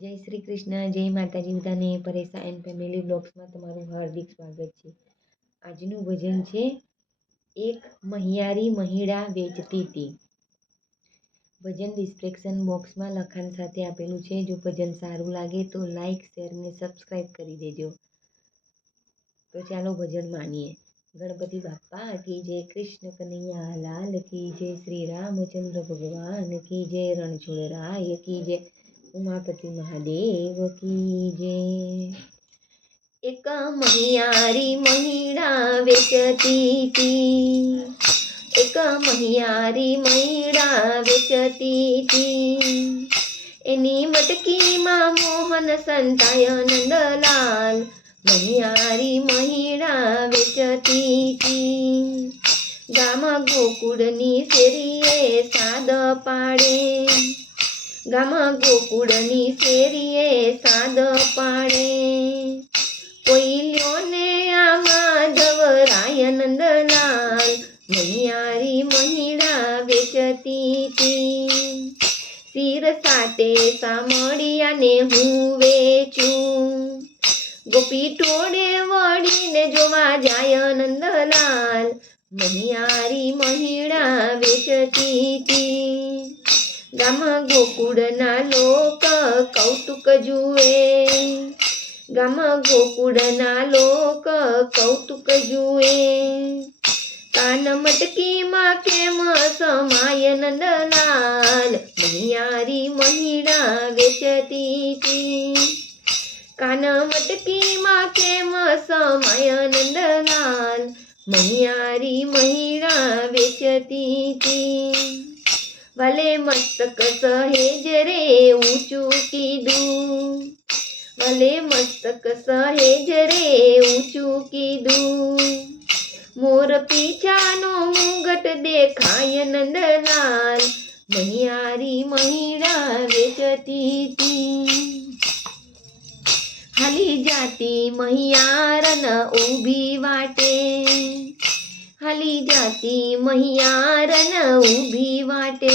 જય શ્રી કૃષ્ણ, જય માતાજી બધાને. પરેશા એન્ડ ફેમિલી બ્લોગ્સમાં તમારું હાર્દિક સ્વાગત છે. આજનું ભજન છે, એક મહિયારી મહિડા વેચતી હતી. ભજન ડિસ્ક્રિપ્શન બોક્સમાં લખાણ સાથે આપેલું છે. જો ભજન સારું લાગે તો લાઈક, શેર ને સબસ્ક્રાઈબ કરી દેજો. તો ચાલો ભજન માનીએ. ગણપતિ બાપ્પા કી જય, કૃષ્ણ કનૈયા લાલ કી જય, શ્રી રામચંદ્ર ભગવાન કી જય, રણછોડરાય કી જય, ઉમાપતિ મહાદેવ કી જય. એક મહિયારી મહિડા વેચતી હતી, એક મહિયારી મહિડા વેચતી હતી. એની મટકીમાં મોહન સંતાય નંદલાલ, મહિયારી મહિડા વેચતી હતી. ગામ ગોકુળની શેરીએ સાદ પાડે, ગામ ગોકુળની શેરીએ સાદ પાડે. કોઈ લ્યો ને આ માધવરાય નંદલાલ, મહિયારી મહિડા વેચતી હતી. શિર સાટે સામળિયાને હું વેચું, ગોપી ટોળે વળીને જોવા જાય નંદલાલ, મહિયારી મહિડા વેચતી હતી. ગામ ગોકુળના લોક કૌતુક જુએ, ગામ ગોકુળના લોક કૌતુક જુએ. કાન મટકીમાં કેમ સમાય નંદલાલ, મહિયારી મહિડા વેચતી હતી. કાન મટકીમાં કેમ સમાય નંદલાલ, મહિયારી મહિડા વેચતી હતી. ભલે મસ્તક સહેજ રે ઊંચું કીધું, ભલે મસ્તક સહેજ રે ઊંચું કીધું. મોર પીછાનો મુંગટ દેખાય નંદલાલ, મહિયારી મહિડા વેચતી હતી. હાલી જાતી મહિયારન ઊભી વાટે, હાલી જાતી મહિયારન ઊભી વાટે.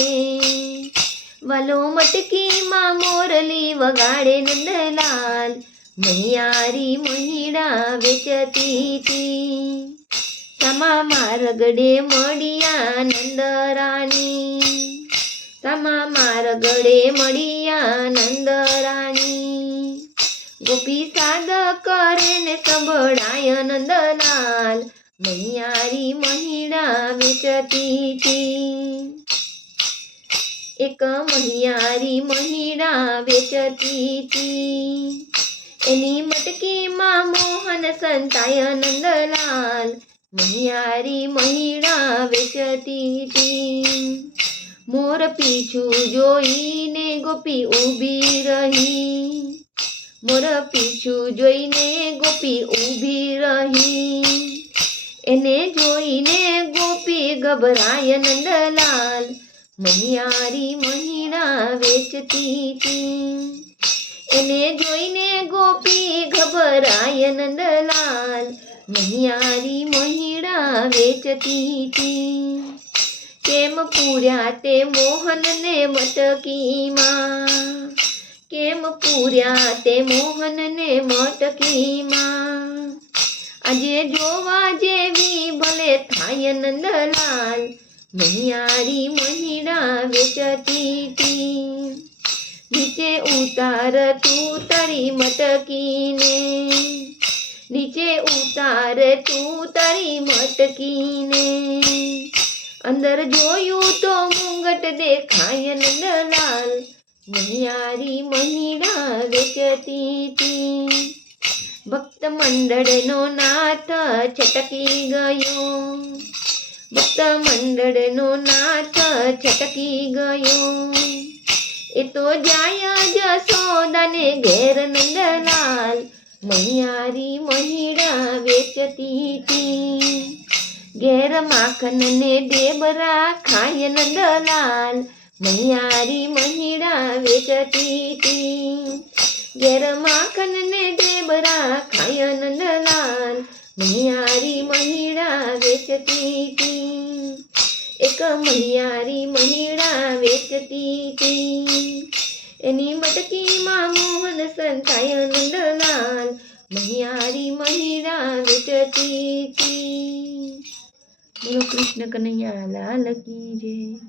વાલો મટકીમાં મોરલી વગાડે નંદલાલ, મહિયારી મહિડા વેચતી હતી. સમા મારગડે મળ્યા નંદરાણી, સમા મારગડે મળ્યા નંદરાણી. ગોપી સાદ કરે ને સંભળાય નંદલાલ, મહિયારી મહિડા વેચતી હતી. એક મહિયારી મહિડા વેચતી હતી. એની મટકીમાં મોહન સંતાય નંદલાલ, મહિયારી મહિડા વેચતી હતી. મોર પીછું જોઈને ગોપી ઊભી રહી, મોર પીછું જોઈને ગોપી ઊભી રહી. એને જોઈને ગોપી ગભરાય નંદલાલ, મહિયારી મહિડા વેચતી હતી. એને જોઈને ગોપી ગભરાય નંદલાલ, મહિયારી મહિડા વેચતી હતી. કેમ પૂર્યા તે મોહનને મટકીમાં, કેમ પૂર્યા તે મોહનને મટકીમાં. આજે જોવા જેવી ભલે થાય નંદલાલ, મહિયારી મહિડા વેચતી હતી. નીચે ઉતાર તું તારી મટકીને, નીચે ઉતાર તું તારી મટકીને. અંદર જોયું તો મુંગટ દેખાય નંદલાલ, મહિયારી મહિડા વેચતી હતી. ભક્ત મંડળનો નાથ છટકી ગયો, ભક્ત મંડળનો નાથ છટકી ગયો. એ તો જાય જશોદાને ઘેર નંદલાલ, મહિયારી મહિડા વેચતી હતી. ઘેર માખન ને ઢેબરા ખાય નંદલાલ, મહિયારી મહિડા વેચતી હતી. ઘેર માખન ને ઢેબરા ખાય નંદલાલ, મહિયારી મહિડા વેચતી હતી. એક મહિયારી મહિડા વેચતી હતી. એની મટકીમાં દર્શન થાય નંદલાલ મહિયારી મહિડા વેચતી હતી. બોલો કૃષ્ણ કનૈયા લાલ કી જય.